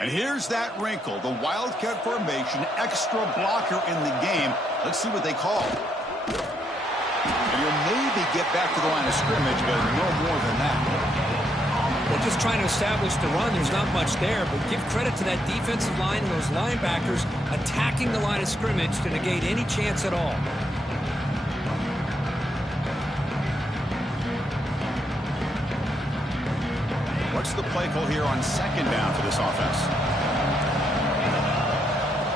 And here's that wrinkle, the Wildcat formation, extra blocker in the game. Let's see what they call. And he'll maybe get back to the line of scrimmage, but no more than that. They're just trying to establish the run. There's not much there, but give credit to that defensive line and those linebackers attacking the line of scrimmage to negate any chance at all. What's the play call here on second down for this offense?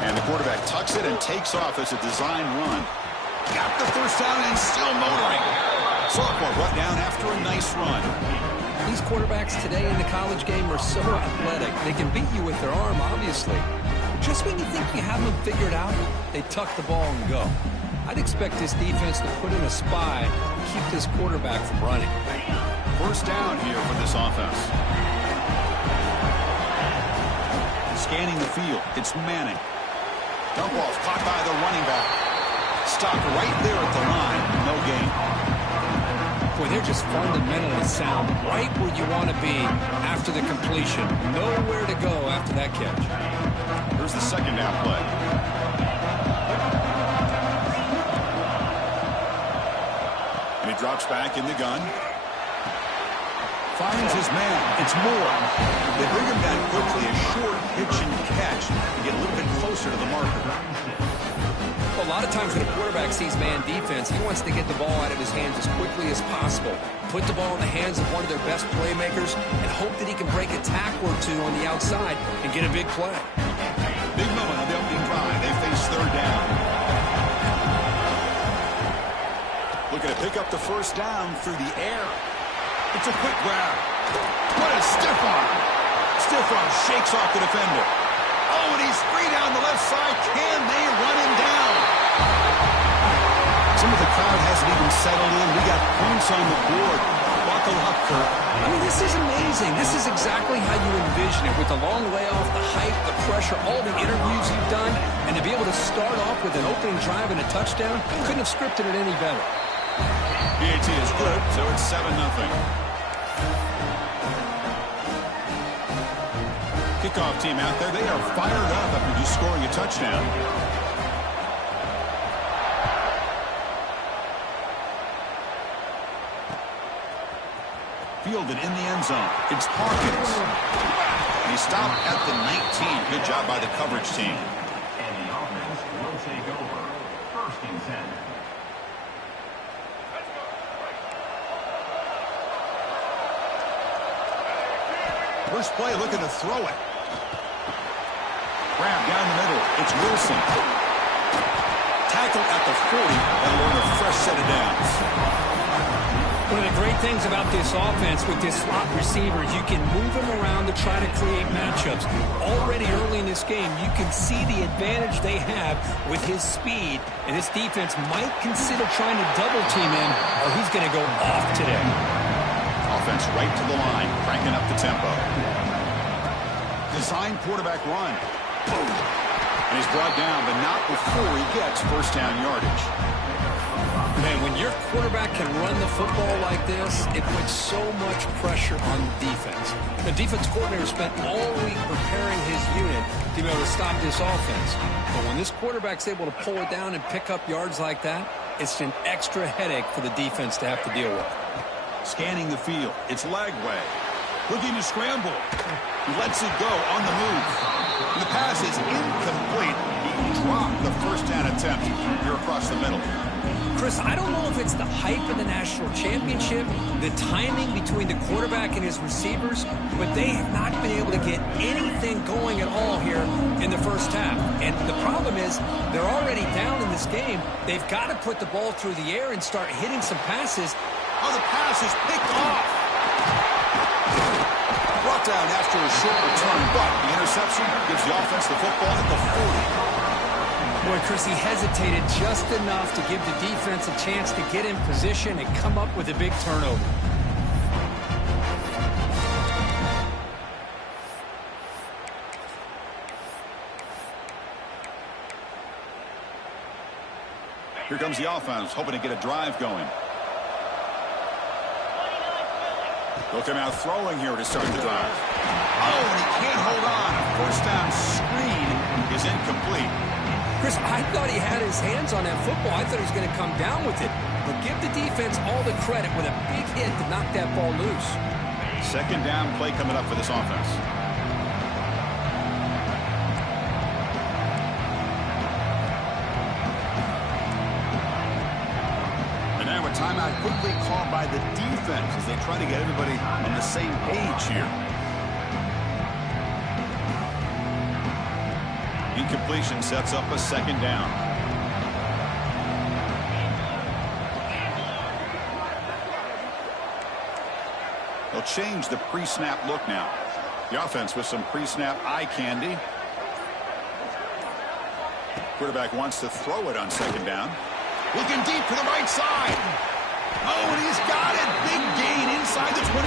And the quarterback tucks it and takes off as a design run. Got the first down and still motoring. Sophomore brought down after a nice run. These quarterbacks today in the college game are so athletic. They can beat you with their arm, obviously. But just when you think you have them figured out, they tuck the ball and go. I'd expect this defense to put in a spy and keep this quarterback from running. First down here for this offense. Scanning the field. It's Manning. Dump off caught by the running back. Stopped right there at the line. No gain. Boy, they're just fundamentally sound. Right where you want to be after the completion. Nowhere to go after that catch. Here's the second down play. And he drops back in the gun. Finds his man. It's Moore. They bring him down quickly. A short pitch and catch to get a little bit closer to the marker. Well, a lot of times when a quarterback sees man defense, he wants to get the ball out of his hands as quickly as possible. Put the ball in the hands of one of their best playmakers and hope that he can break a tackle or two on the outside and get a big play. Big moment on the opening drive. They face third down. Looking to pick up the first down through the air. It's a quick grab. What a stiff arm. Stiff arm shakes off the defender. Oh, and he's free down the left side. Can they run him down? Some of the crowd hasn't even settled in. We got points on the board. Buckle up, Kurt. I mean, this is amazing. This is exactly how you envision it, with the long layoff, the hype, the pressure, all the interviews you've done, and to be able to start off with an opening drive and a touchdown, couldn't have scripted it any better. PAT is good, so it's 7-0. Kickoff team out there. They are fired up after just scoring a touchdown. Fielded in the end zone. It's Hawkins. And he stopped at the 19. Good job by the coverage team. And the offense will take over. First and 10. First play looking to throw it. Grab down the middle. It's Wilson. Tackle at the 40. That'll earn a fresh set of downs. One of the great things about this offense with this slot receiver, you can move him around to try to create matchups. Already early in this game, you can see the advantage they have with his speed, and this defense might consider trying to double team him, or he's going to go off today. Offense right to the line, cranking up the tempo. Design quarterback run. And he's brought down, but not before he gets first down yardage. Man, when your quarterback can run the football like this, it puts so much pressure on the defense. The defense coordinator spent all week preparing his unit to be able to stop this offense. But when this quarterback's able to pull it down and pick up yards like that, it's an extra headache for the defense to have to deal with. Scanning the field. It's Lagway. Looking to scramble. He lets it go on the move. And the pass is incomplete. He dropped the first down attempt here across the middle. Chris, I don't know if it's the hype of the national championship, the timing between the quarterback and his receivers, but they have not been able to get anything going at all here in the first half. And the problem is they're already down in this game. They've got to put the ball through the air and start hitting some passes. Oh, the pass is picked off. Brought down after a short return, but the interception gives the offense the football at the 40. Boy, Chris, he hesitated just enough to give the defense a chance to get in position and come up with a big turnover. Here comes the offense, hoping to get a drive going. They'll come out throwing here to start the drive. Oh, and he can't hold on. A first down screen is incomplete. Chris, I thought he had his hands on that football. I thought he was going to come down with it. But give the defense all the credit with a big hit to knock that ball loose. Second down play coming up for this offense. And now a timeout quickly called by the defense as they try to get everybody on the same page here. Incompletion sets up a second down. They'll change the pre-snap look now. The offense with some pre-snap eye candy. Quarterback wants to throw it on second down. Looking deep to the right side. Oh, and he's got it. Big gain inside the 25.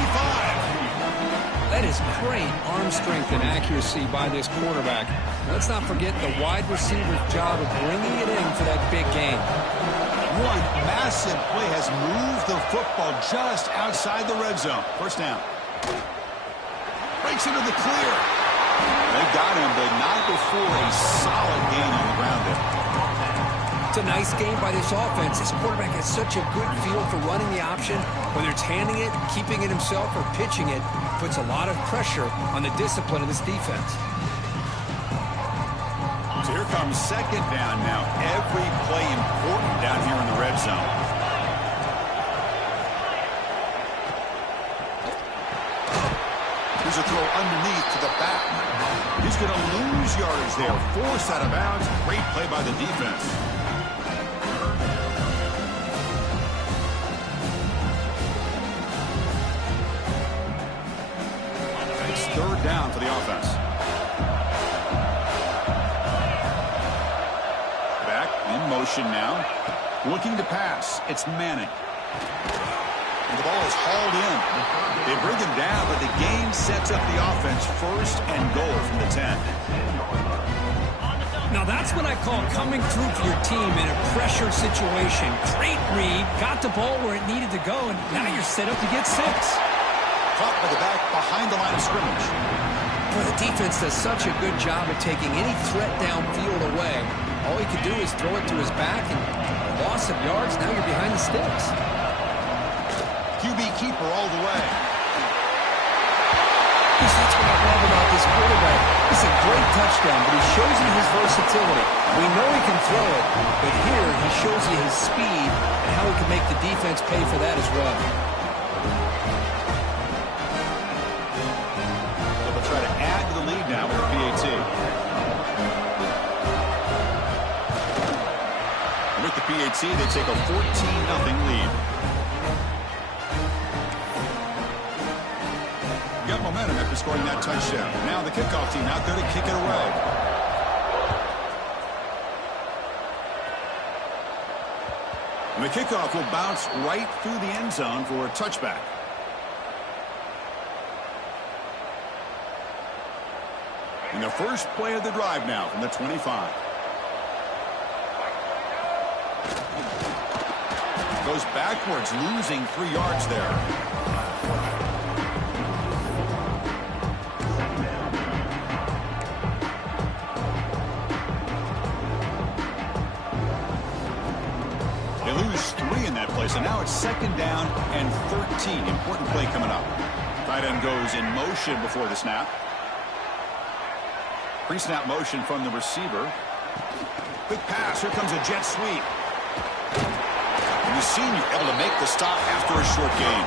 That is great arm strength and accuracy by this quarterback. Let's not forget the wide receiver's job of bringing it in for that big gain. One massive play has moved the football just outside the red zone. First down. Breaks into the clear. They got him, but not before a solid gain on the ground there. It's a nice game by this offense. This quarterback has such a good feel for running the option. Whether it's handing it, keeping it himself, or pitching it, puts a lot of pressure on the discipline of this defense. So here comes second down now. Every play important down here in the red zone. Here's a throw underneath to the back. He's going to lose yards there. Forced out of bounds. Great play by the defense. It's third down for the offense. In motion now. Looking to pass. It's Manning. And the ball is hauled in. They bring him down, but the gain sets up the offense first and goal from the 10. Now that's what I call coming through for your team in a pressure situation. Great read. Got the ball where it needed to go, and now you're set up to get 6. Caught by the back behind the line of scrimmage. Boy, the defense does such a good job of taking any threat downfield away. All he could do is throw it to his back, and a loss of yards, now you're behind the sticks. QB keeper all the way. That's what I love about this quarterback. It's a great touchdown, but he shows you his versatility. We know he can throw it, but here he shows you his speed and how he can make the defense pay for that as well. So they'll try to add to the lead now with the PAT. With the PAT, they take a 14-0 lead. Got momentum after scoring that touchdown. Now the kickoff team out there to kick it away. And the kickoff will bounce right through the end zone for a touchback. And the first play of the drive now from the 25. Goes backwards, losing 3 yards there. They lose 3 in that play, so now it's second down and 13. Important play coming up. Tight end goes in motion before the snap. Pre-snap motion from the receiver. Quick pass. Here comes a jet sweep. You've seen you able to make the stop after a short gain.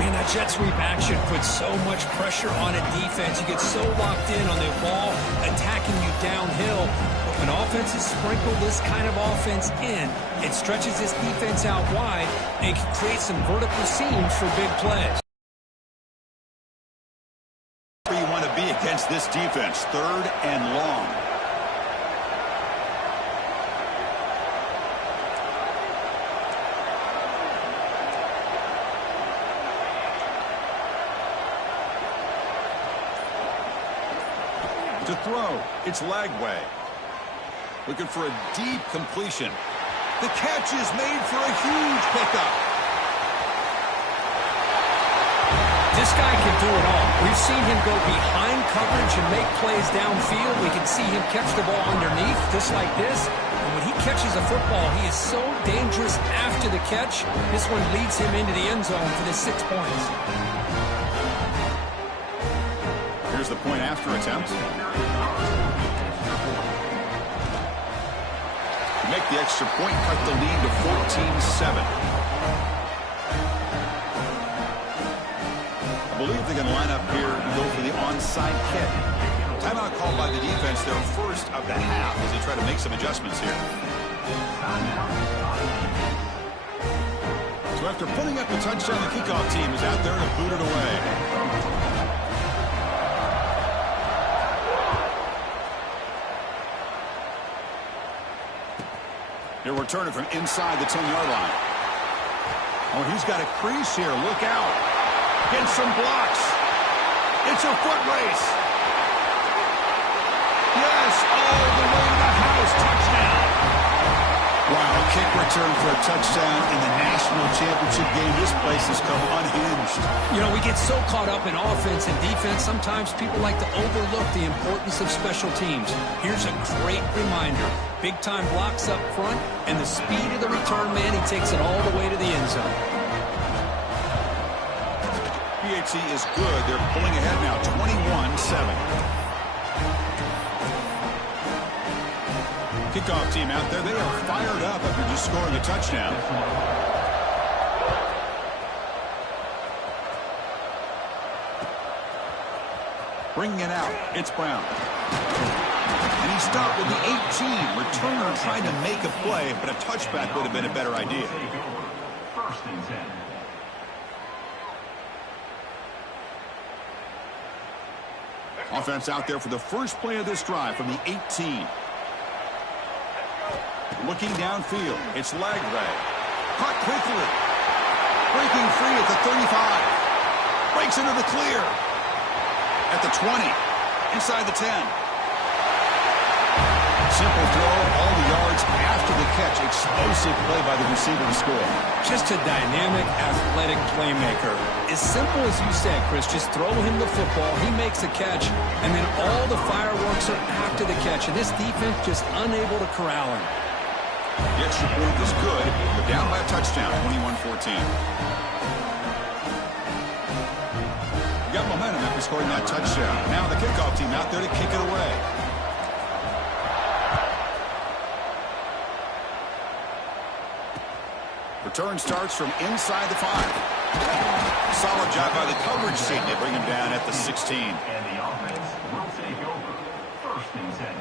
Man, that jet sweep action puts so much pressure on a defense. You get so locked in on the ball attacking you downhill. But when offenses sprinkle this kind of offense in, it stretches this defense out wide and can create some vertical seams for big plays. Where you want to be against this defense, third and long. To throw, it's Lagway. Looking for a deep completion. The catch is made for a huge pickup. This guy can do it all. We've seen him go behind coverage and make plays downfield. We can see him catch the ball underneath, just like this. And when he catches a football, he is so dangerous after the catch. This one leads him into the end zone for the 6 points. Here's the point after attempt. Make the extra point, cut the lead to 14-7. I believe they're going to line up here and go for the onside kick. Timeout called by the defense, their first of the half, as they try to make some adjustments here. So after putting up the touchdown, the kickoff team is out there to boot it away. They're returning from inside the 10-yard line. Oh, he's got a crease here. Look out. Getting some blocks. It's a foot race. Yes, all the way to the house. Touchdown. Wow, kick return for a touchdown in the national championship game. This place has come unhinged. You know, we get so caught up in offense and defense, sometimes people like to overlook the importance of special teams. Here's a great reminder. Big-time blocks up front, and the speed of the return man, he takes it all the way to the end zone. PAT is good. They're pulling ahead now, 21-7. Kickoff team out there. They are fired up after just scoring a touchdown. Bringing it out. It's Brown. And he stopped with the 18. Returner trying to make a play, but a touchback would have been a better idea. First and 10. Offense out there for the first play of this drive from the 18. Looking downfield. It's Lagray. Caught quickly. Breaking free at the 35. Breaks into the clear. At the 20. Inside the 10. Simple throw. All the yards after the catch. Explosive play by the receiver to score. Just a dynamic, athletic playmaker. As simple as you said, Chris, just throw him the football, he makes a catch, and then all the fireworks are after the catch, and this defense just unable to corral him. The extra point is good. They're down by a touchdown, 21-14. Got momentum after scoring that touchdown. Now the kickoff team out there to kick it away. Return starts from inside the 5. Solid job by the coverage team. They bring him down at the 16. And the offense will take over. First and 10.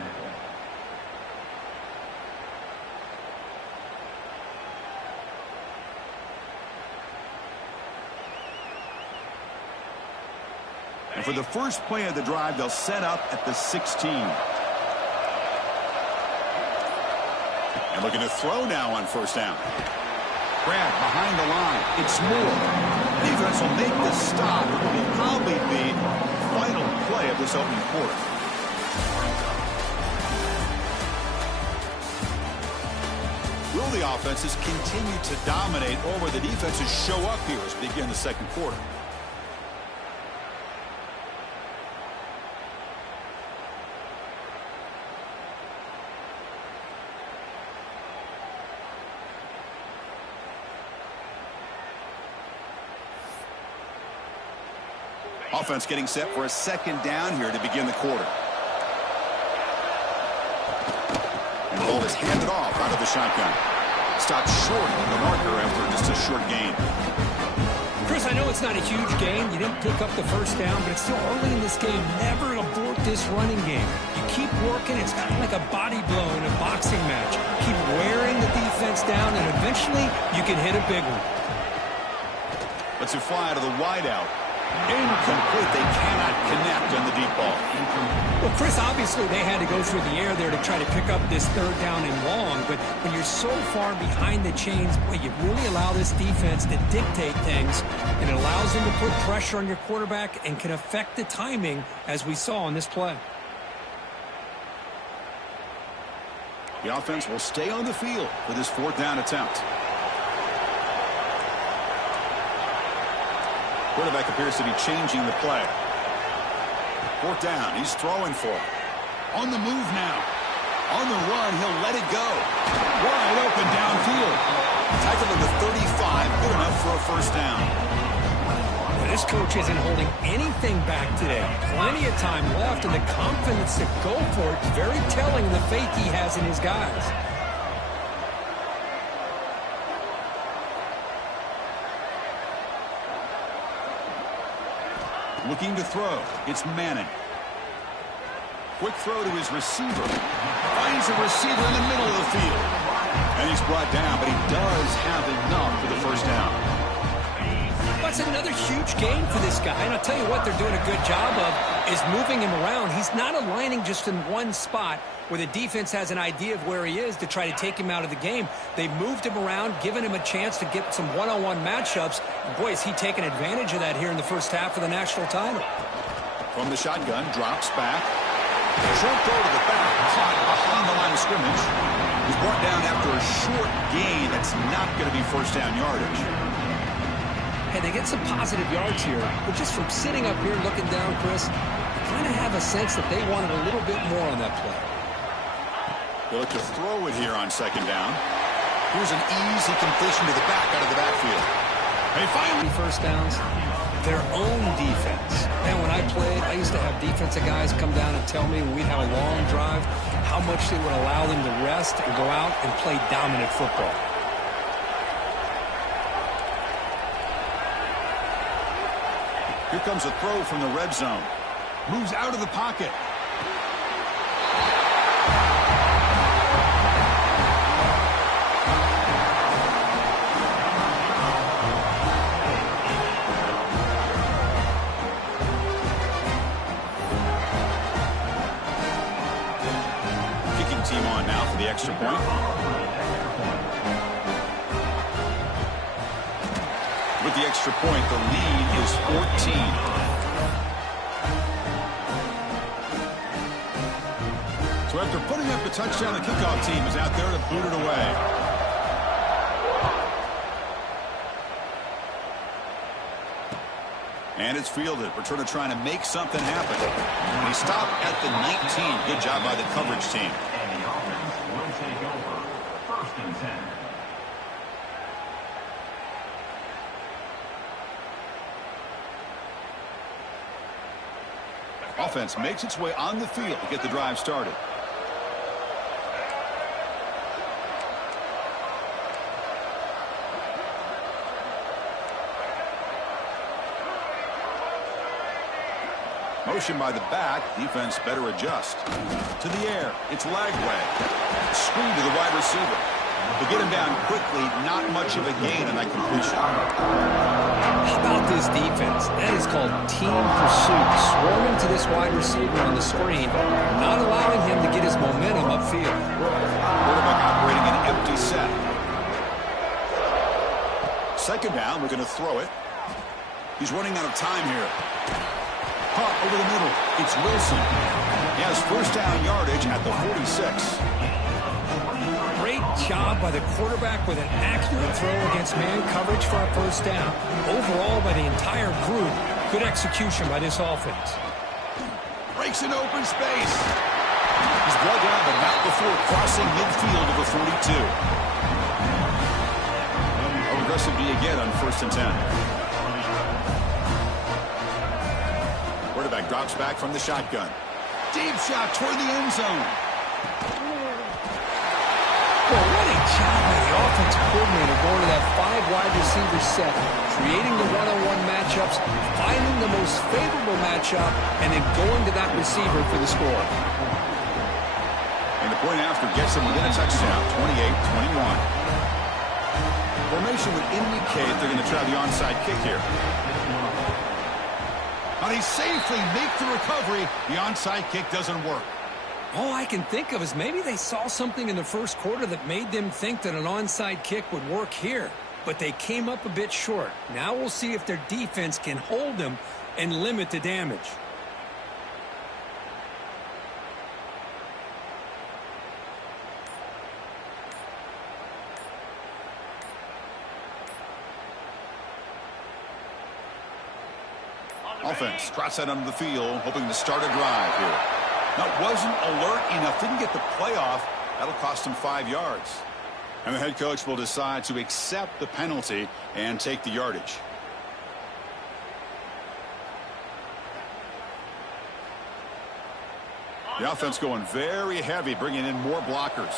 And for the first play of the drive, they'll set up at the 16. And looking to throw now on first down. Grab behind the line. It's Moore. Defense will make the stop. It will probably be the final play of this opening quarter. Will the offenses continue to dominate, or will the defenses show up here as we begin the second quarter? Offense getting set for a second down here to begin the quarter. And the ball is handed off out of the shotgun. Stopped short of the marker after just a short gain. Chris, I know it's not a huge gain. You didn't pick up the first down, but it's still early in this game. Never abort this running game. You keep working. It's kind of like a body blow in a boxing match. Keep wearing the defense down, and eventually you can hit a big one. Let's it fly to the wideout. Incomplete. They cannot connect on the deep ball. Well, Chris, obviously they had to go through the air there to try to pick up this third down and long, but when you're so far behind the chains, boy, you really allow this defense to dictate things, and it allows them to put pressure on your quarterback and can affect the timing, as we saw on this play. The offense will stay on the field for this fourth down attempt. Quarterback appears to be changing the play. Fourth down. He's throwing for it. On the move now. On the run, he'll let it go. Wide open downfield. Tackled at the 35. Good enough for a first down. This coach isn't holding anything back today. Plenty of time left, and the confidence to go for it is very telling in the faith he has in his guys. Looking to throw. It's Manning. Quick throw to his receiver. Finds a receiver in the middle of the field. And he's brought down, but he does have enough for the first down. That's another huge gain for this guy. And I'll tell you what they're doing a good job of is moving him around. He's not aligning just in one spot where the defense has an idea of where he is to try to take him out of the game. They've moved him around, given him a chance to get some one-on-one matchups. And boy, is he taking advantage of that here in the first half of the national title. From the shotgun, drops back. Short throw to the back, caught behind the line of scrimmage. He's brought down after a short gain that's not going to be first down yardage. Hey, they get some positive yards here, but just from sitting up here looking down, Chris, I kind of have a sense that they wanted a little bit more on that play. They'll look to throw it here on second down. Here's an easy completion to the back out of the backfield. They finally first downs. Their own defense. And when I played, I used to have defensive guys come down and tell me when we'd have a long drive how much they would allow them to rest and go out and play dominant football. Here comes a throw from the red zone. Moves out of the pocket. Kicking team on now for the extra point. With the extra point, the lead is 14. So after putting up a touchdown, the kickoff team is out there to boot it away. And it's fielded. Returner trying to make something happen. And he stopped at the 19. Good job by the coverage team. And the offense will take over. First and 10. Offense makes its way on the field to get the drive started. Motion by the back. Defense better adjust. To the air. It's Lagway. Screen to the wide receiver. To get him down quickly, not much of a gain on that completion. How about this defense? That is called team pursuit. Swarming to this wide receiver on the screen, not allowing him to get his momentum upfield. Quarterback operating an empty set. Second down, we're going to throw it. He's running out of time here. Caught over the middle. It's Wilson. He has first down yardage at the 46. Great job by the quarterback with an accurate throw against man coverage for a first down. Overall, by the entire group, good execution by this offense. Breaks an open space. He's brought down, but not before crossing midfield of the 42. Aggressive be again on first and 10. Quarterback drops back from the shotgun. Deep shot toward the end zone. Well, what a job by the offensive coordinator going to that 5 wide receiver set, creating the one-on-one matchups, finding the most favorable matchup, and then going to that receiver for the score. And the point after gets him within a touchdown, 28-21. Formation would indicate they're going to try the onside kick here. But he safely makes the recovery. The onside kick doesn't work. All I can think of is maybe they saw something in the first quarter that made them think that an onside kick would work here. But they came up a bit short. Now we'll see if their defense can hold them and limit the damage. Offense trots that onto the field, hoping to start a drive here. Now, wasn't alert enough, didn't get the play off. That'll cost him 5 yards. And the head coach will decide to accept the penalty and take the yardage. The offense going very heavy, bringing in more blockers.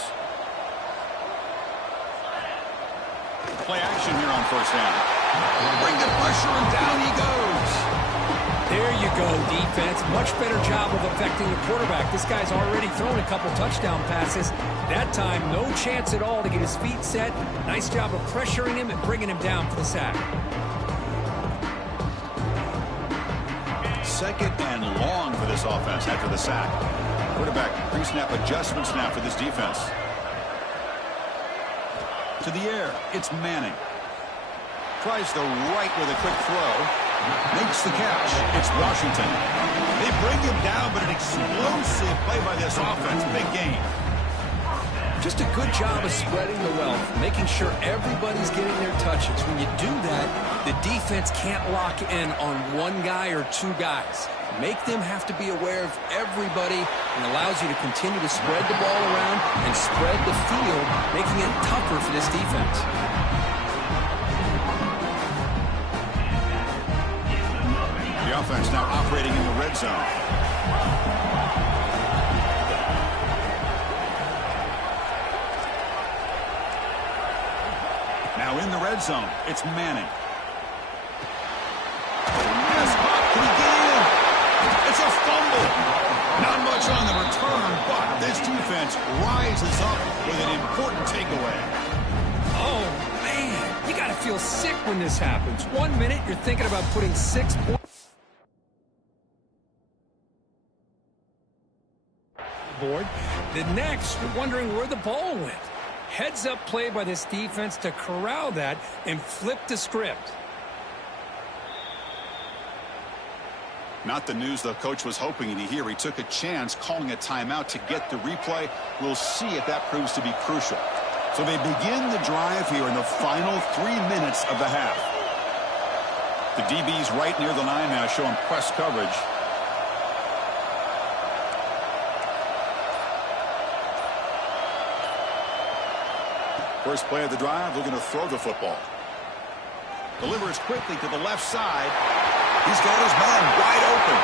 Play action here on first down. Bring the pressure, and down he goes. There you go, defense. Much better job of affecting the quarterback. This guy's already thrown a couple touchdown passes. That time, no chance at all to get his feet set. Nice job of pressuring him and bringing him down for the sack. Second and long for this offense after the sack. Quarterback pre-snap adjustments now for this defense. To the air, it's Manning. Tries the right with a quick throw. Makes the catch. It's Washington. They bring him down, but an explosive play by this offense. Big game. Just a good job of spreading the wealth, making sure everybody's getting their touches. When you do that, the defense can't lock in on one guy or two guys. Make them have to be aware of everybody, and allows you to continue to spread the ball around and spread the field, making it tougher for this defense. The offense now operating in the red zone. Now in the red zone, it's Manning. Yes, can he get in? It's a fumble. Not much on the return, but this defense rises up with an important takeaway. Oh, man, you got to feel sick when this happens. 1 minute, you're thinking about putting 6 points board. The next, you're wondering where the ball went. Heads-up play by this defense to corral that and flip the script. Not the news the coach was hoping to hear. He took a chance calling a timeout to get the replay. We'll see if that proves to be crucial. So they begin the drive here in the final 3 minutes of the half. The DB's right near the line now, showing press coverage. First play of the drive, looking to throw the football. Delivers quickly to the left side. He's got his man wide open.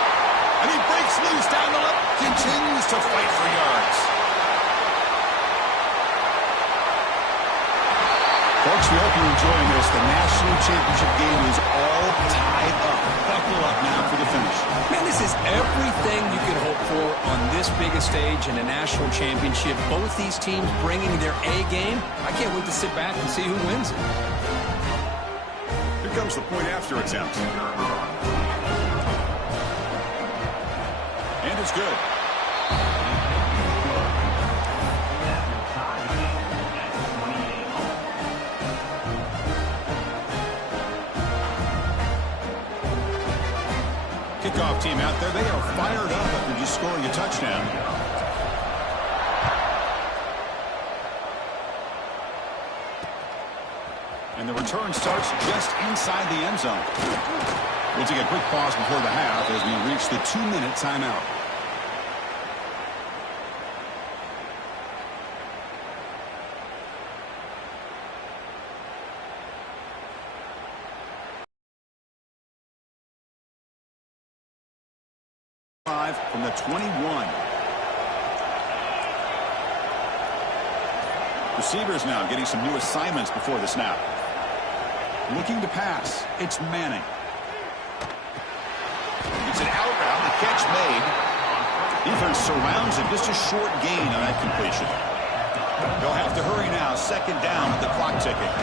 And he breaks loose down the left. Continues to fight for yards. Folks, we hope you're enjoying this. The national championship game is all tied up. Buckle up now for the finish. Man, this is everything you could hope for on this biggest stage in a national championship. Both these teams bringing their A game. I can't wait to sit back and see who wins it. Here comes the point after attempt. And it's good. Kickoff team out there. They are fired up after just scoring a touchdown. And the return starts just inside the end zone. We'll take a quick pause before the half as we reach the 2-minute timeout. From the 21. Receivers now getting some new assignments before the snap. Looking to pass. It's Manning. It's an out route. The catch made. Defense surrounds him. Just a short gain on that completion. They'll have to hurry now. Second down with the clock ticking.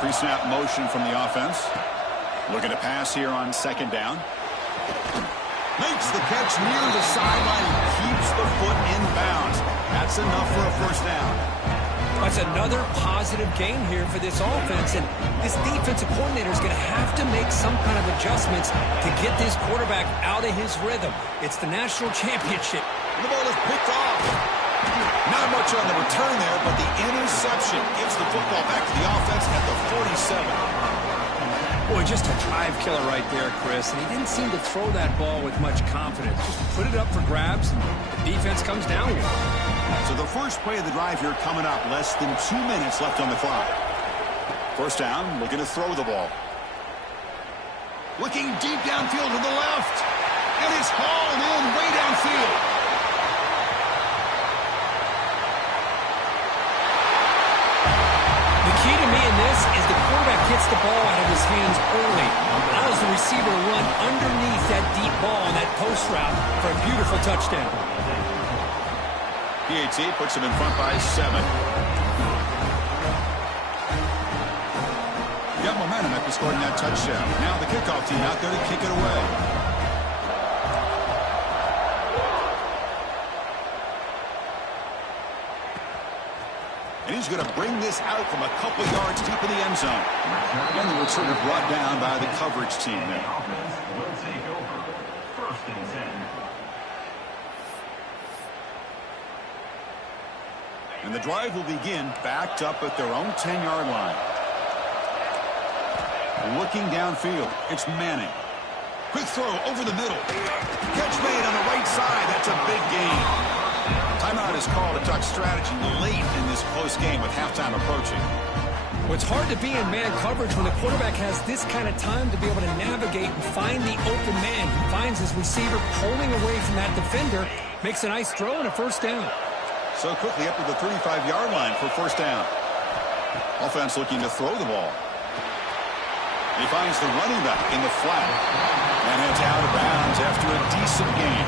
Pre-snap motion from the offense. Looking to pass here on second down. Makes the catch near the sideline and keeps the foot in bounds. That's enough for a first down. That's another positive gain here for this offense, and this defensive coordinator is going to have to make some kind of adjustments to get this quarterback out of his rhythm. It's the national championship. And the ball is picked off. Not much on the return there, but the interception gives the football back to the offense at the 47. Boy, just a drive killer right there, Chris. And he didn't seem to throw that ball with much confidence. Just put it up for grabs, and the defense comes down with it. So the first play of the drive here coming up. Less than 2 minutes left on the clock. First down, looking to throw the ball. Looking deep downfield to the left. And it's hauled in way downfield. The key to me in this is the quarterback gets the ball out of his hands early. Allows the receiver to run underneath that deep ball on that post route for a beautiful touchdown. PAT puts him in front by 7. Got momentum after scoring that touchdown. Now the kickoff team out there to kick it away. And he's going to bring this out from a couple yards deep in the end zone. And the returner brought down by the coverage team there. Offense will take over. First and 10. And the drive will begin backed up at their own 10-yard line. Looking downfield, it's Manning. Quick throw over the middle. Catch made on the right side. That's a big gain. Timeout is called to talk strategy late in this close game with halftime approaching. Well, it's hard to be in man coverage when the quarterback has this kind of time to be able to navigate and find the open man. He finds his receiver pulling away from that defender, makes a nice throw and a first down. So quickly up to the 35-yard line for first down. Offense looking to throw the ball. He finds the running back in the flat and heads out of bounds after a decent gain.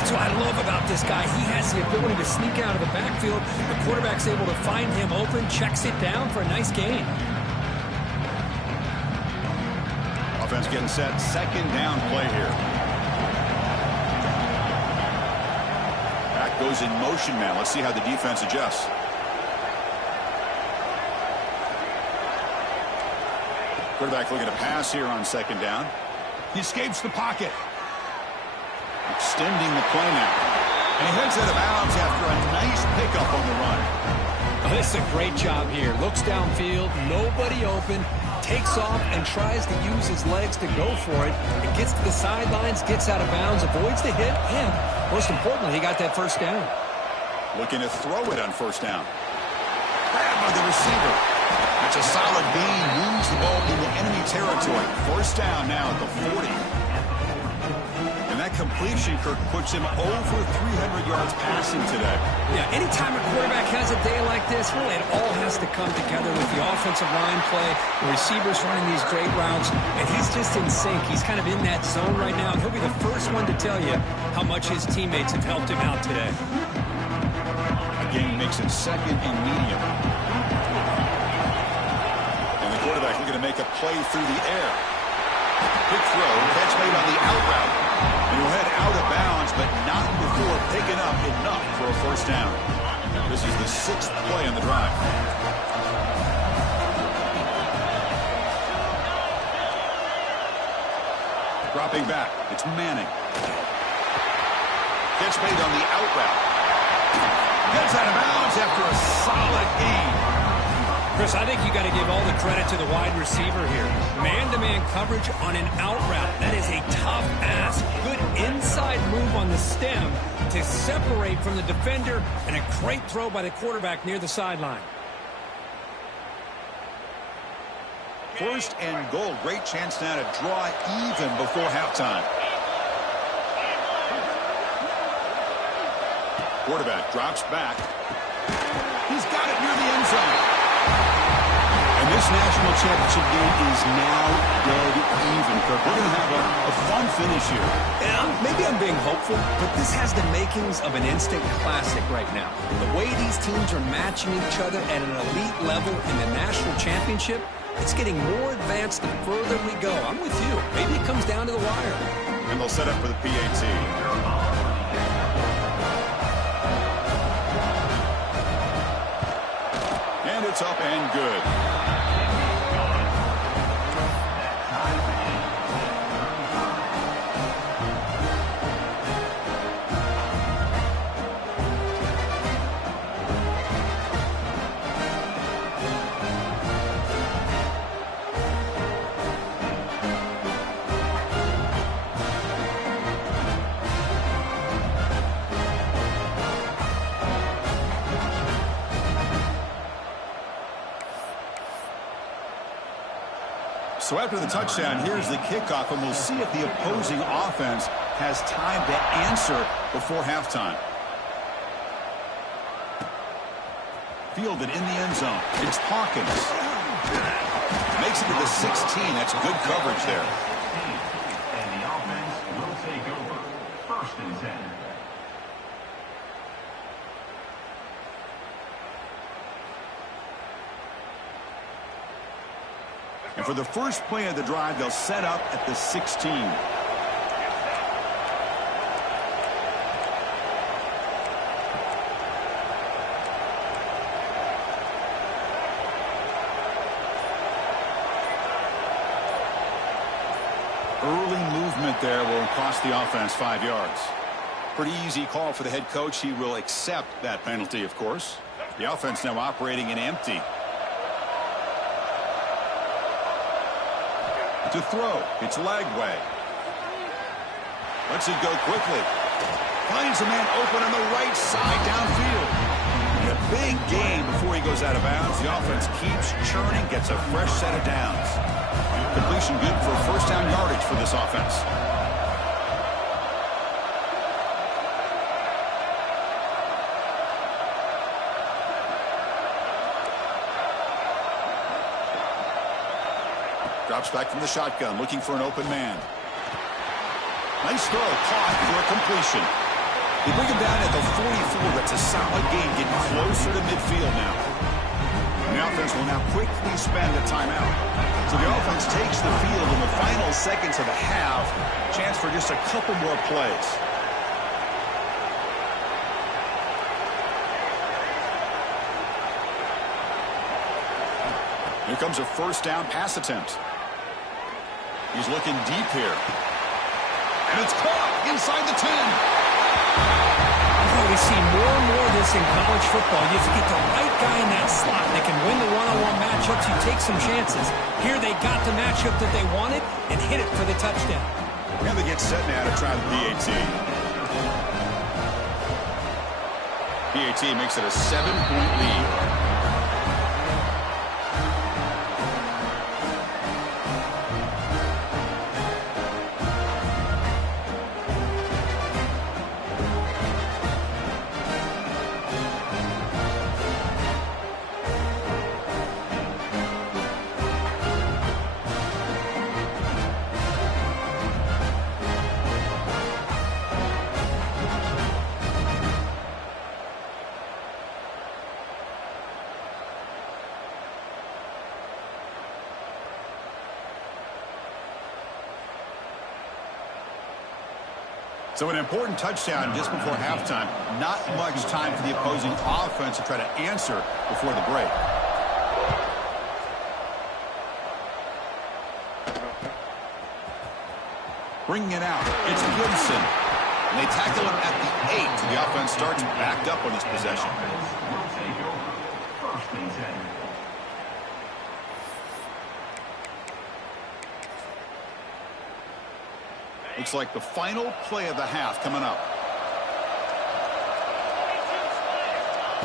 That's what I love about this guy. He has the ability to sneak out of the backfield. The quarterback's able to find him open, checks it down for a nice gain. Offense getting set. Second down play here. Back goes in motion now. Let's see how the defense adjusts. Quarterback looking to pass here on second down. He escapes the pocket. Extending the play now. And he heads out of bounds after a nice pickup on the run. Oh, this is a great job here. Looks downfield, nobody open, takes off and tries to use his legs to go for it. It gets to the sidelines, gets out of bounds, avoids the hit, and most importantly, he got that first down. Looking to throw it on first down. Grab by the receiver. That's a solid gain. Moves the ball into enemy territory. First down now at the 40. And that completion, Kirk, puts him over 300 yards passing today. Yeah, anytime a quarterback has a day like this, really it all has to come together with the offensive line play, the receivers running these great routes, and he's just in sync. He's kind of in that zone right now. He'll be the first one to tell you how much his teammates have helped him out today. Again, makes it second and medium. Quarterback looking to make a play through the air. Big throw, catch made on the out route. And he'll head out of bounds, but not before picking up enough for a first down. This is the 6th play on the drive. Dropping back, it's Manning. Catch made on the out route. Gets out of bounds after a solid gain. Chris, I think you got to give all the credit to the wide receiver here. Man-to-man coverage on an out route. That is a tough ask. Good inside move on the stem to separate from the defender, and a great throw by the quarterback near the sideline. First and goal. Great chance now to draw even before halftime. Quarterback drops back. He's got it near the end zone. And this national championship game is now dead even, Kirk. We're going to have a fun finish here. And maybe I'm being hopeful, but this has the makings of an instant classic right now. The way these teams are matching each other at an elite level in the national championship, it's getting more advanced the further we go. I'm with you. Maybe it comes down to the wire. And they'll set up for the PAT. And it's up and good. So after the touchdown, here's the kickoff, and we'll see if the opposing offense has time to answer before halftime. Fielded in the end zone. It's Hawkins. Makes it to the 16. That's good coverage there. And the offense will take over. 1st and 10. And for the first play of the drive, they'll set up at the 16. Early movement there will cost the offense 5 yards. Pretty easy call for the head coach. He will accept that penalty, of course. The offense now operating in empty. To throw. It's Lagway. Lets it go quickly. Finds a man open on the right side downfield. And a big gain before he goes out of bounds. The offense keeps churning, gets a fresh set of downs. Completion good for first down yardage for this offense. Drops back from the shotgun, looking for an open man. Nice throw, caught for a completion. They bring him down at the 44. That's a solid gain, getting closer to midfield now. And the offense will now quickly spend a timeout. So the offense takes the field in the final seconds of the half. Chance for just a couple more plays. Here comes a first down pass attempt. He's looking deep here. And it's caught inside the 10. We see more and more of this in college football. You have to get the right guy in that slot that can win the one-on-one matchups. You take some chances. Here they got the matchup that they wanted and hit it for the touchdown. Now they get set now to try the PAT. PAT makes it a 7-point lead. So an important touchdown just before halftime. Not much time for the opposing offense to try to answer before the break. Bringing it out. It's Gibson. And they tackle him at the 8. So the offense starts backed up on this possession. Will take over. 1st and 10. Looks like the final play of the half coming up.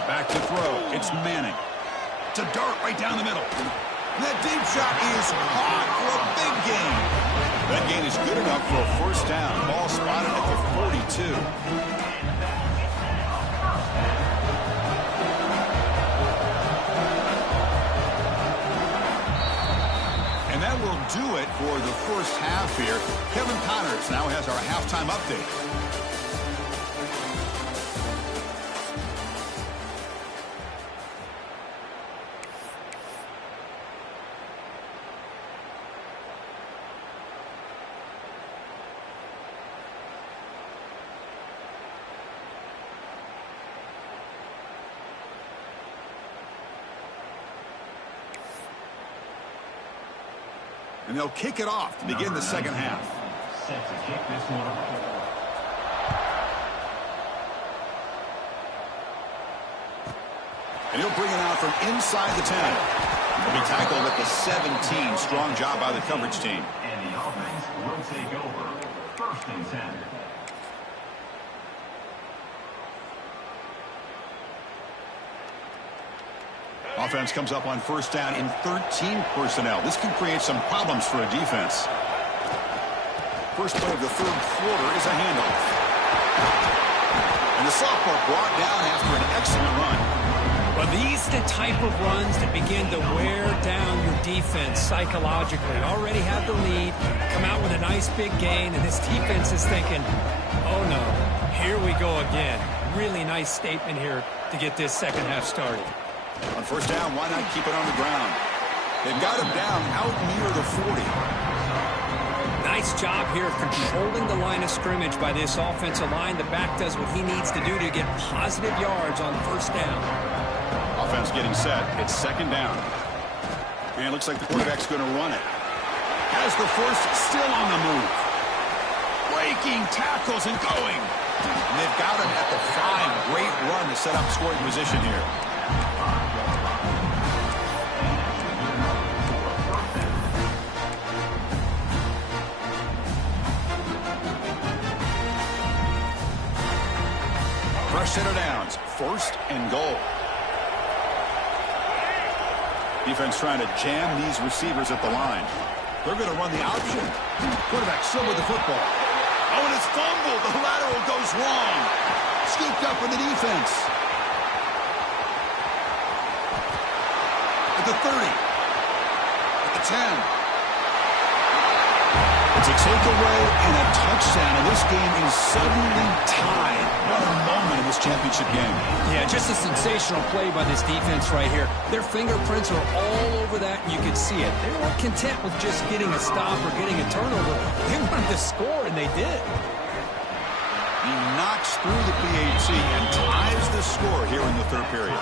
Back to throw. It's Manning. It's a dart right down the middle. And that deep shot is caught for a big gain. That gain is good enough for a first down. Ball spotted at the 42. That will do it for the first half here. Kevin Connors now has our halftime update. And they'll kick it off to begin the second half. Set to kick this one off. And he'll bring it out from inside the 10. He'll be tackled at the 17. Strong job by the coverage team. And the offense will take over. 1st and 10. Offense comes up on first down in 13 personnel. This can create some problems for a defense. First play of the third quarter is a handoff. And the sophomore brought down after an excellent run. Well, these are the type of runs that begin to wear down your defense psychologically. Already have the lead, come out with a nice big gain, and this defense is thinking, oh no, here we go again. Really nice statement here to get this second half started. On first down, why not keep it on the ground? They've got him down out near the 40. Nice job here of controlling the line of scrimmage by this offensive line. The back does what he needs to do to get positive yards on first down. Offense getting set. It's second down. And it looks like the quarterback's going to run it. Has the first, still on the move. Breaking tackles and going. And they've got him at the 5. Great run to set up scoring position here. Fresh set of downs. First and goal. Defense trying to jam these receivers at the line. They're going to run the option. Quarterback still with the football. Oh, and it's fumbled. The lateral goes wrong. Scooped up in the defense. At the 30. At the 10. It's a takeaway and a touchdown, and this game is suddenly tied. What a moment in this championship game. Yeah, just a sensational play by this defense right here. Their fingerprints are all over that, and you could see it. They weren't content with just getting a stop or getting a turnover. They wanted to score, and they did. He knocks through the PAT and ties the score here in the third period.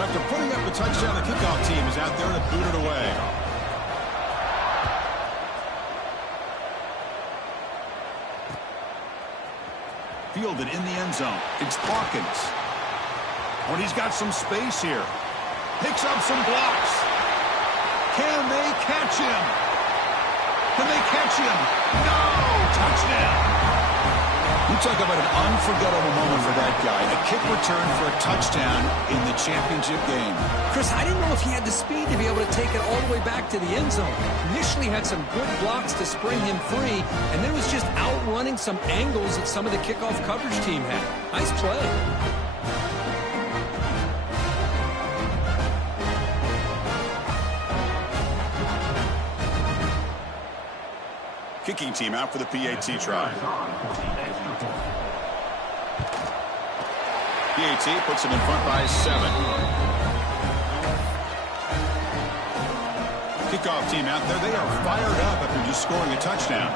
After putting up the touchdown, the kickoff team is out there to boot it away. Fielded in the end zone. It's Hawkins. When he's got some space here. Picks up some blocks. Can they catch him? Can they catch him? No! Touchdown! You talk about an unforgettable moment for that guy. A kick return for a touchdown in the championship game. Chris, I didn't know if he had the speed to be able to take it all the way back to the end zone. Initially had some good blocks to spring him free, and then was just outrunning some angles that some of the kickoff coverage team had. Nice play. Kicking team out for the PAT try. PAT puts him in front by 7. Kickoff team out there. They are fired up after just scoring a touchdown.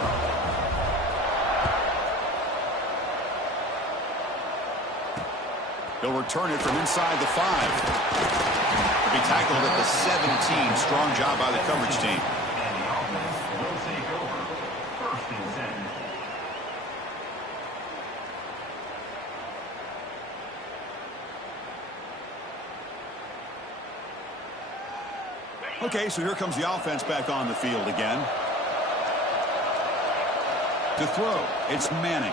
He'll return it from inside the 5. He'll be tackled at the 17. Strong job by the coverage team. Okay, so here comes the offense back on the field again. To throw, it's Manning.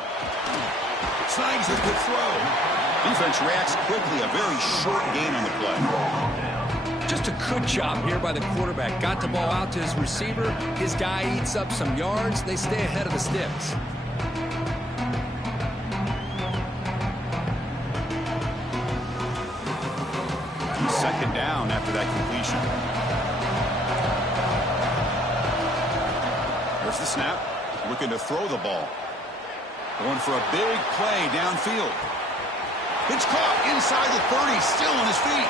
Snags it to throw. Defense reacts quickly, a very short gain on the play. Just a good job here by the quarterback. Got the ball out to his receiver. His guy eats up some yards. They stay ahead of the sticks. Second down after that completion. There's the snap. Looking to throw the ball. Going for a big play downfield. It's caught inside the 30, still on his feet.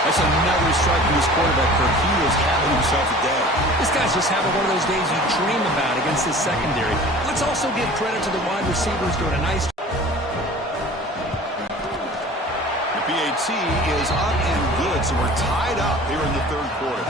That's another strike from his quarterback, Kirk. He is having himself a day. This guy's just having one of those days you dream about against this secondary. Let's also give credit to the wide receivers doing a nice job. The PAT is up and good, so we're tied up here in the third quarter.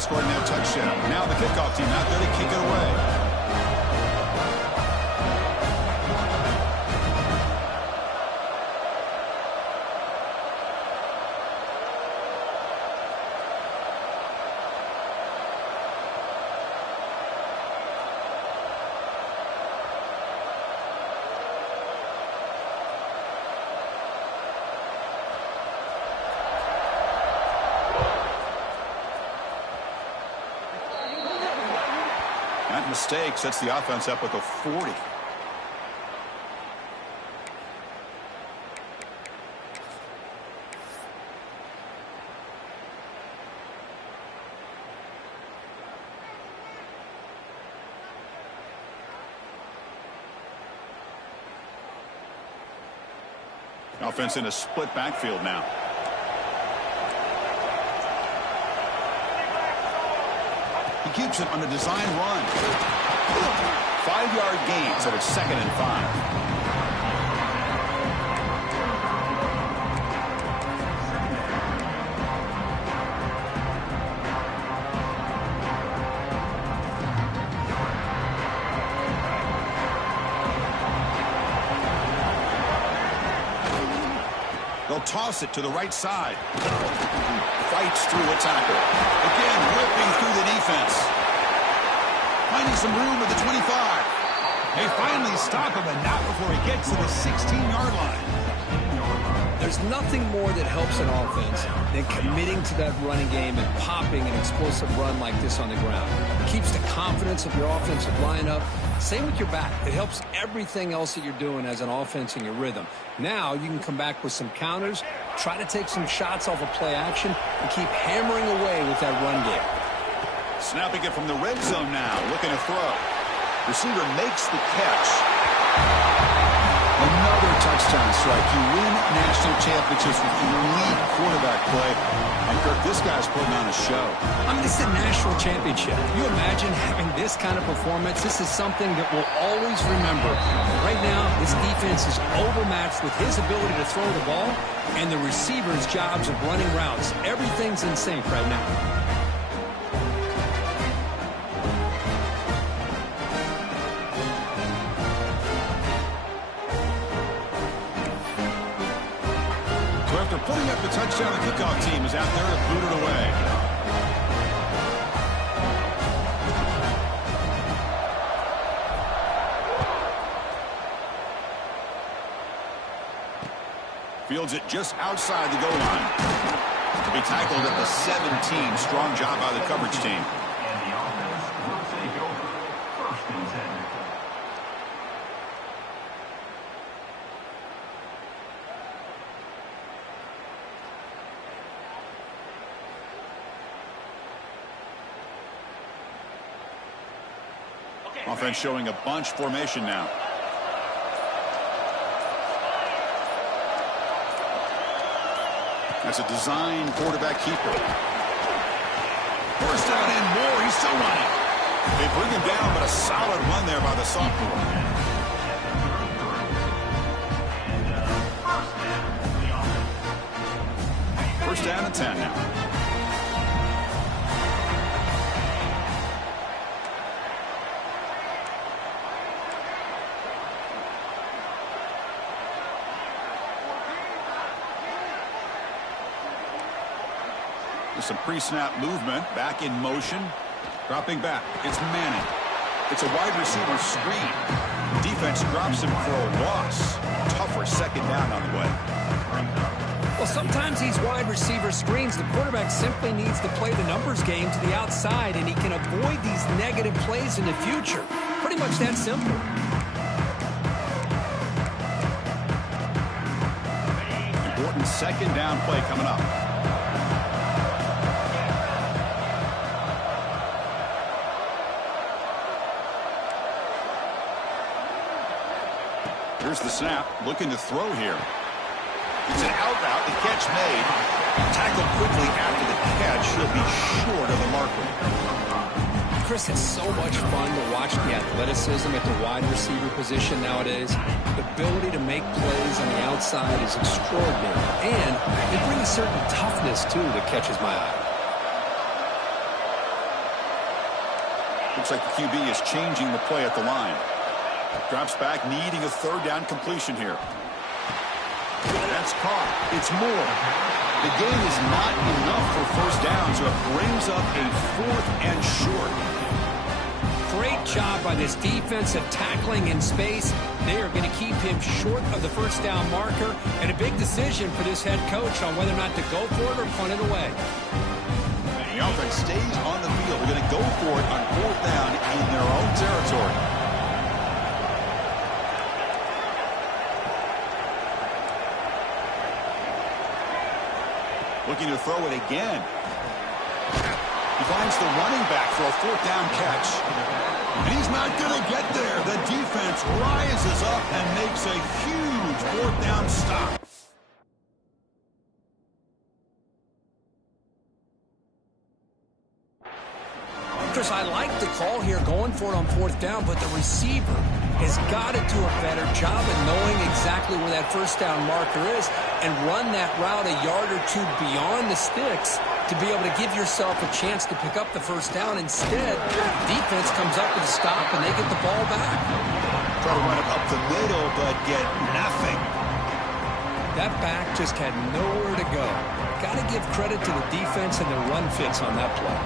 in scoring that touchdown. Now the kickoff team out there to kick it away. That mistake sets the offense up with a 40. Offense in a split backfield now. He keeps it on a design run. 5-yard gain, so it's 2nd and 5. They'll toss it to the right side. Fights through a tackle. Again, ripping through the defense. Finding some room at the 25. They finally stop him, and not before he gets to the 16-yard line. There's nothing more that helps an offense than committing to that running game and popping an explosive run like this on the ground. It keeps the confidence of your offensive line up. Same with your back. It helps everything else that you're doing as an offense in your rhythm. Now you can come back with some counters, try to take some shots off of play action, and keep hammering away with that run game. Snapping it from the red zone now, looking to throw. Receiver makes the catch. Another touchdown strike. You win national championships with elite quarterback play. And Kirk, this guy's putting on a show. I mean, this is a national championship. You imagine having this kind of performance? This is something that we'll always remember. Right now, this defense is overmatched with his ability to throw the ball and the receiver's jobs of running routes. Everything's in sync right now. Putting up the touchdown, the kickoff team is out there to boot it away. Fields it just outside the goal line. To be tackled at the 17. Strong job by the coverage team. And the offense will take over. 1st and 10. Offense showing a bunch formation now. That's a design quarterback keeper. First down and more. He's still running. They bring him down, but a solid run there by the sophomore. First down and 10 now. Some pre-snap movement, back in motion, dropping back. It's Manning. It's a wide receiver screen. Defense drops him for a loss. Tougher 2nd down on the way. Well, sometimes these wide receiver screens, the quarterback simply needs to play the numbers game to the outside, and he can avoid these negative plays in the future. Pretty much that simple. Important 2nd down play coming up. Here's the snap, looking to throw here. It's an out route, the catch made. Tackled quickly after the catch. He'll be short of the marker. Chris, it's so much fun to watch the athleticism at the wide receiver position nowadays. The ability to make plays on the outside is extraordinary. And it brings a certain toughness, too, that catches my eye. Looks like the QB is changing the play at the line. Drops back, needing a third down completion here. That's caught. It's more. The gain is not enough for first down, so it brings up a 4th and short. Great job by this defensive tackling in space. They are going to keep him short of the first down marker, and a big decision for this head coach on whether or not to go for it or punt it away. The offense stays on the field. They're going to go for it on 4th down in their own territory. Looking to throw it again. He finds the running back for a 4th down catch. And he's not going to get there. The defense rises up and makes a huge 4th down stop. Chris, I like the call here going for it on 4th down, but the receiver has got to do a better job of knowing exactly where that first down marker is and run that route a yard or two beyond the sticks to be able to give yourself a chance to pick up the first down. Instead, defense comes up with a stop and they get the ball back. Try to run it up the middle, but get nothing. That back just had nowhere to go. Got to give credit to the defense and their run fits on that play.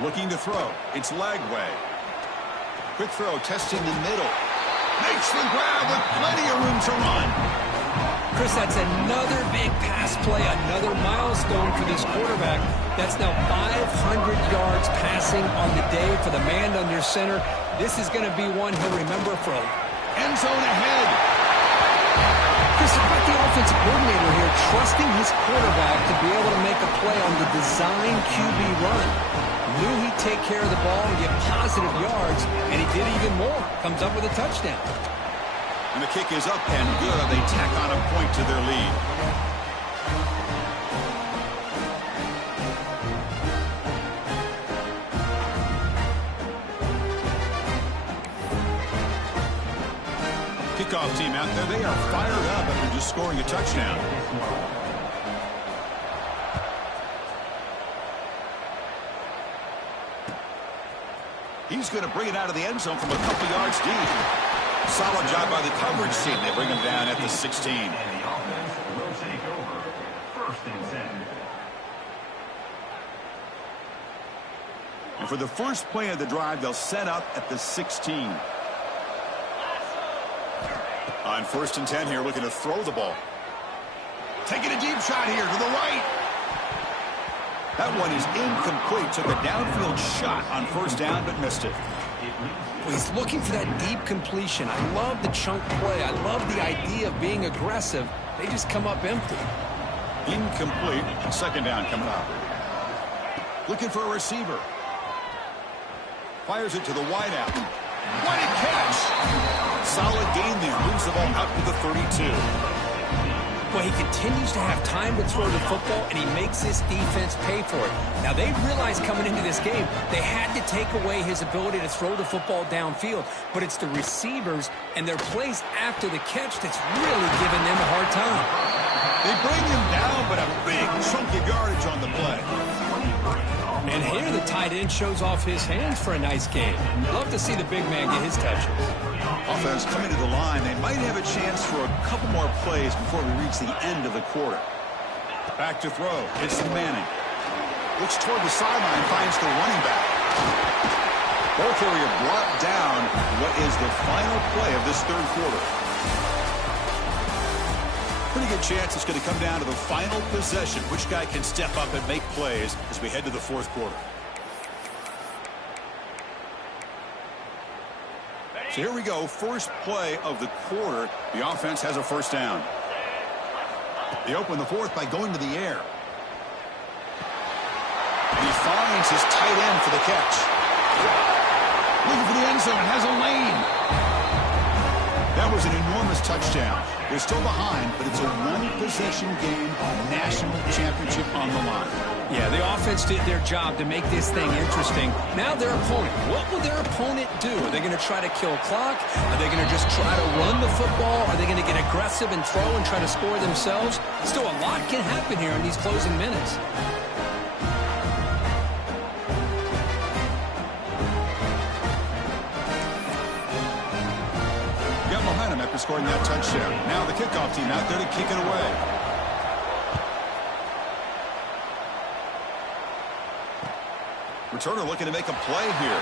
Looking to throw. It's Lagway. Quick throw, testing the middle. Makes the grab with plenty of room to run. Chris, that's another big pass play, another milestone for this quarterback. That's now 500 yards passing on the day for the man under center. This is going to be one he'll remember for end zone ahead. Chris, how about the offensive coordinator here trusting his quarterback to be able to make a play on the design QB run? Knew he'd take care of the ball and get positive yards, and he did even more. Comes up with a touchdown. And the kick is up and good. They tack on a point to their lead. Kickoff team out there, they are fired up after just scoring a touchdown. He's going to bring it out of the end zone from a couple yards deep. Solid job by the coverage team. They bring him down at the 16. And the offense will take over. 1st and 10. And for the first play of the drive, they'll set up at the 16. On 1st and 10 here, looking to throw the ball. Taking a deep shot here to the right. That one is incomplete. Took a downfield shot on 1st down, but missed it. Well, he's looking for that deep completion. I love the chunk play. I love the idea of being aggressive. They just come up empty. Incomplete. 2nd down coming up. Looking for a receiver. Fires it to the wideout. What a catch! Solid gain there. Moves the ball out to the 32. Well, he continues to have time to throw the football, and he makes this defense pay for it. Now, they realized coming into this game they had to take away his ability to throw the football downfield, but it's the receivers and their plays after the catch that's really giving them a hard time. They bring him down, but a big chunk of yardage on the play. And here the tight end shows off his hands for a nice game. Love to see the big man get his touches. Offense coming to the line. They might have a chance for a couple more plays before we reach the end of the quarter. Back to throw. It's Manning. Looks toward the sideline, finds the running back. Ball carrier brought down. What is the final play of this 3rd quarter? Pretty good chance it's going to come down to the final possession. Which guy can step up and make plays as we head to the 4th quarter? So here we go. First play of the quarter. The offense has a 1st down. They open the 4th by going to the air. And he finds his tight end for the catch. Looking for the end zone. Has a lane. That was an enormous touchdown. They're still behind, but it's a one-possession game, national championship on the line. Yeah, the offense did their job to make this thing interesting. Now their opponent. What will their opponent do? Are they going to try to kill clock? Are they going to just try to run the football? Are they going to get aggressive and throw and try to score themselves? Still, a lot can happen here in these closing minutes. scoring that touchdown. Now the kickoff team out there to kick it away. Returner looking to make a play here.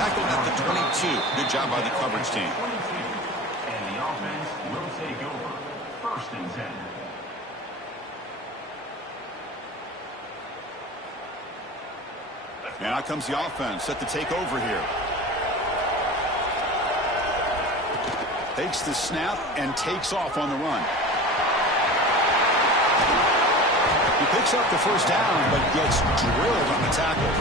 Tackled at the 22. Good job by the coverage team. And the offense will take over. 1st and 10. And out comes the offense, set to take over here. Takes the snap and takes off on the run. He picks up the first down, but gets drilled on the tackle.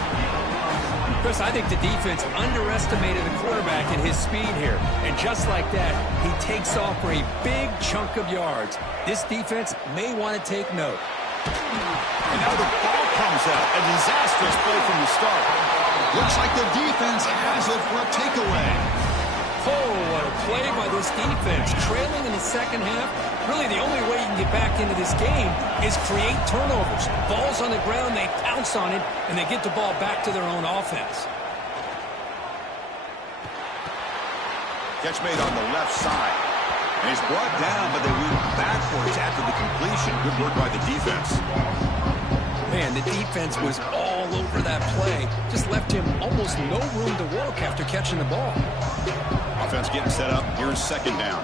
Chris, I think the defense underestimated the quarterback and his speed here. And just like that, he takes off for a big chunk of yards. This defense may want to take note. And now the ball comes out. A disastrous play from the start. Looks like the defense has it for a takeaway. Oh, what a play by this defense. Trailing in the second half. Really, the only way you can get back into this game is create turnovers. Ball's on the ground, they pounce on it, and they get the ball back to their own offense. Catch made on the left side. And he's brought down, but they went backwards after the completion. Good work by the defense. Man, the defense was all over that play. Just left him almost no room to work after catching the ball. Offense getting set up. Here's 2nd down.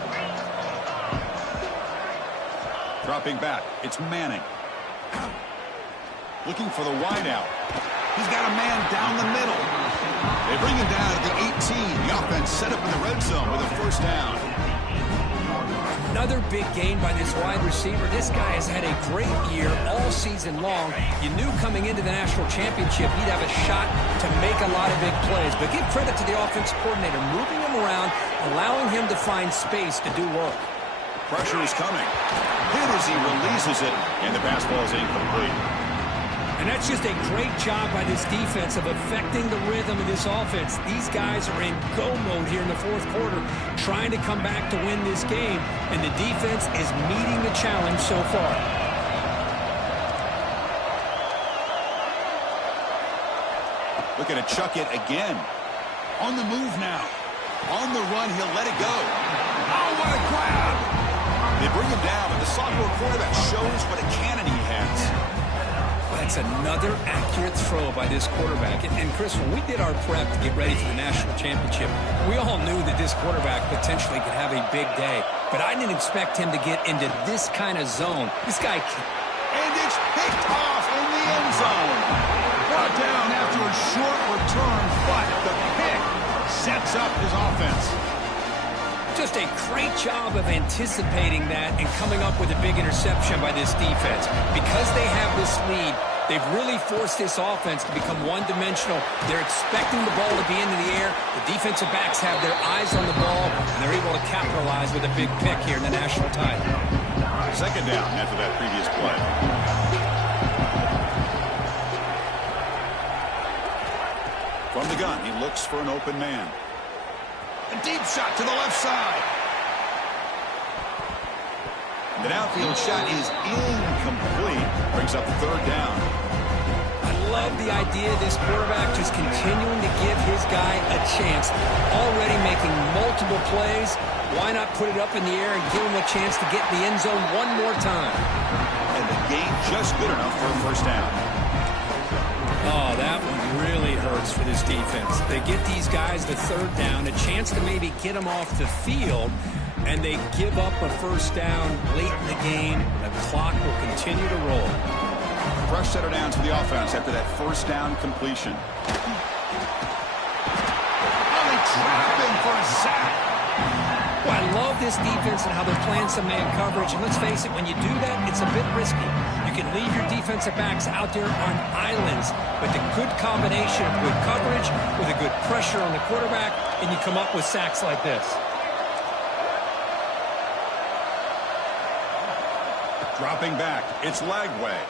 Dropping back. It's Manning. Looking for the wideout. He's got a man down the middle. They bring him down at the 18. The offense set up in the red zone with a 1st down. Another big gain by this wide receiver. This guy has had a great year all season long. You knew coming into the national championship he'd have a shot to make a lot of big plays. But give credit to the offensive coordinator, moving him around, allowing him to find space to do work. Pressure is coming. Hit as he releases it, and the pass ball is incomplete. And that's just a great job by this defense of affecting the rhythm of this offense. These guys are in go mode here in the 4th quarter, trying to come back to win this game, and the defense is meeting the challenge so far. Looking to chuck it again. On the move now. On the run, he'll let it go. Oh, what a grab! They bring him down, but the sophomore quarterback shows what a cannon he has. That's another accurate throw by this quarterback. And Chris, when we did our prep to get ready for the national championship, we all knew that this quarterback potentially could have a big day. But I didn't expect him to get into this kind of zone. This guy... And it's picked off in the end zone. Brought down after a short return, but the pick sets up his offense. Just a great job of anticipating that and coming up with a big interception by this defense. Because they have this lead, they've really forced this offense to become one-dimensional. They're expecting the ball to be into the air. The defensive backs have their eyes on the ball, and they're able to capitalize with a big pick here in the national title. 2nd down after that previous play. From the gun, he looks for an open man. A deep shot to the left side. The downfield shot is incomplete. Brings up 3rd down. I love the idea of this quarterback just continuing to give his guy a chance. Already making multiple plays. Why not put it up in the air and give him a chance to get in the end zone one more time? And the gain just good enough for a 1st down. Oh, that one really hurts for this defense. They get these guys the 3rd down, a chance to maybe get them off the field, and they give up a 1st down late in the game. The clock will continue to roll. Fresh setter down to the offense after that 1st down completion. Oh, they trap him for a sack. Well, I love this defense and how they're playing some man coverage. And let's face it, when you do that, it's a bit risky. You can leave your defensive backs out there on islands, but the good combination of good coverage with a good pressure on the quarterback, and you come up with sacks like this. Dropping back, it's Lagway.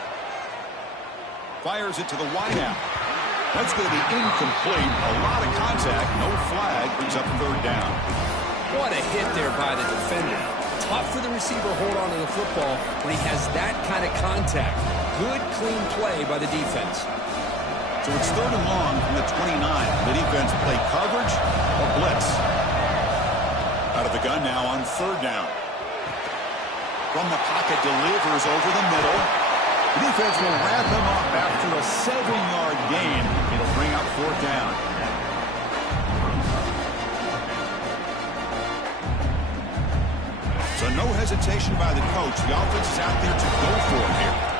Fires it to the wideout. That's going to be incomplete. A lot of contact, no flag, brings up 3rd down. What a hit there by the defender. Tough for the receiver to hold on to the football when he has that kind of contact. Good, clean play by the defense. So it's 3rd and long from the 29. The defense play coverage or blitz. gun now on third down. From the pocket, delivers over the middle. The defense will wrap him up after a 7-yard gain. It'll bring up fourth down. So no hesitation by the coach. The offense is out there to go for it here.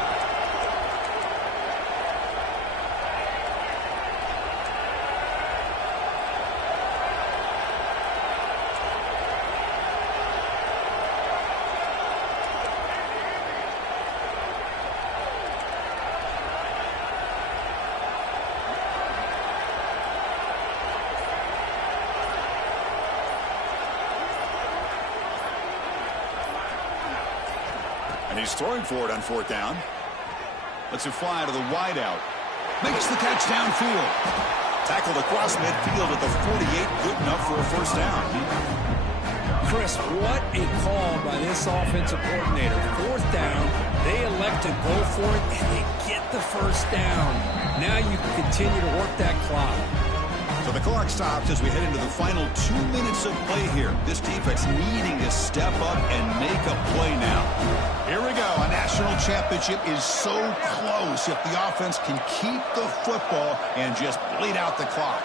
And he's throwing for it on fourth down. Lets it fly to the wideout. Makes the catch downfield. Tackled across midfield at the 48. Good enough for a first down. Chris, what a call by this offensive coordinator. Fourth down, they elect to go for it, and they get the first down. Now you can continue to work that clock. So the clock stops as we head into the final 2 minutes of play here. This defense needing to step up and make a play now. Here we go. A national championship is so close if the offense can keep the football and just bleed out the clock.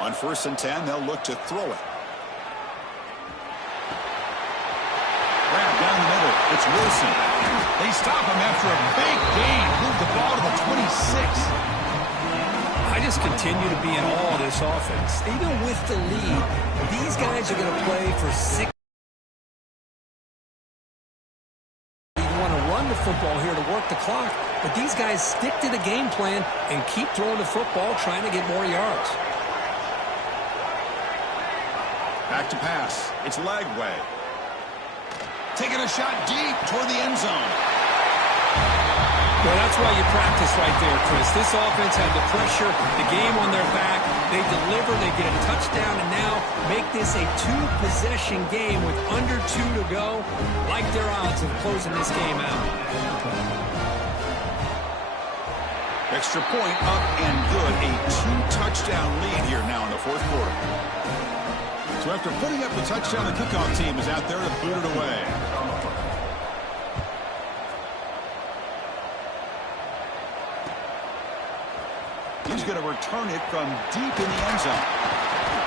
On 1st and 10, they'll look to throw it. Grab down the middle. It's Wilson. They stop him after a big gain. Move the ball to the 26. I just continue to be in awe of this offense. Even with the lead, these guys are going to play for 6. You want to run the football here to work the clock, but these guys stick to the game plan and keep throwing the football, trying to get more yards. Back to pass. It's Lagway. Taking a shot deep toward the end zone. Well, that's why you practice right there, Chris. This offense had the pressure, the game on their back. They deliver, they get a touchdown, and now make this a 2-possession game with under 2 to go. Like their odds of closing this game out. Extra point up and good. A 2-touchdown lead here now in the fourth quarter. So after putting up the touchdown, the kickoff team is out there to boot it away. He's going to return it from deep in the end zone.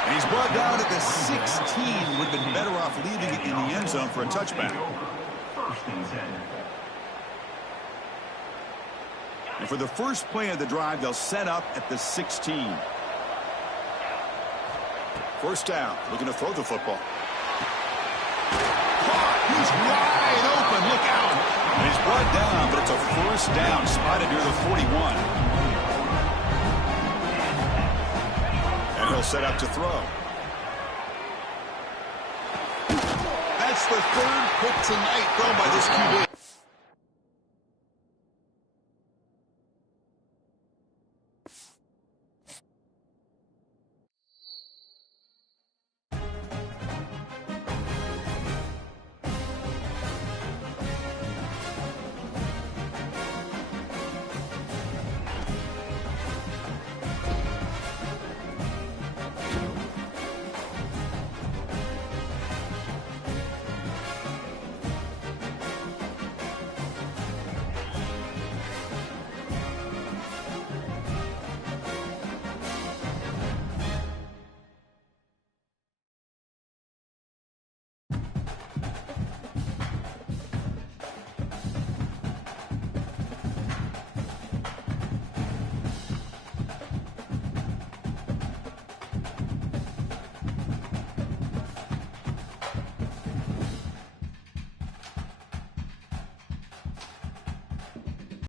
And he's brought down at the 16. Would have been better off leaving it in the end zone for a touchback. And for the first play of the drive, they'll set up at the 16. First down, looking to throw the football. He's wide open, look out. And he's brought down, but it's a first down, spotted near the 41. And he'll set up to throw. That's the third pick tonight thrown by this QB.